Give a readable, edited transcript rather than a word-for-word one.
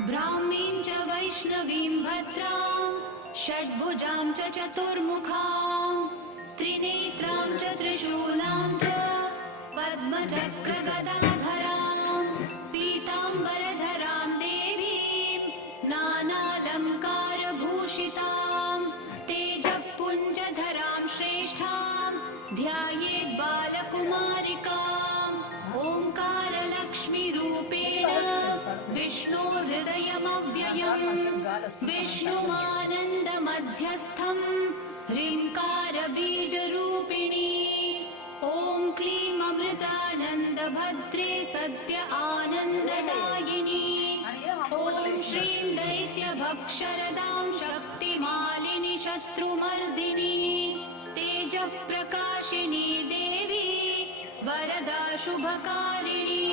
ब्राह्मीं च वैष्णवीं भद्रां षड्भुजां च चतुर्मुखां त्रिनेत्रां च त्रिशूलां च पद्मचक्रगदाधरां पीताम्बरधरां देवीं नानालङ्कारभूषितां तेजःपुञ्जधरां श्रेष्ठां ध्यायेत् बालकुमारिकाम् ओङ्कारलक्ष्मीरूपेण विष्णोर्हृदयमव्ययम् विष्णुमानन्दमध्यस्थम् ह्रीङ्कारबीजरूपिणी ॐ क्लीं अमृतानन्दभद्रे सद्य आनन्ददायिनी ॐ श्रीं दैत्यभक्षरदां शक्तिमालिनि शत्रुमर्दिनी तेजःप्रकाशिनी देवी वरदा शुभकारिणी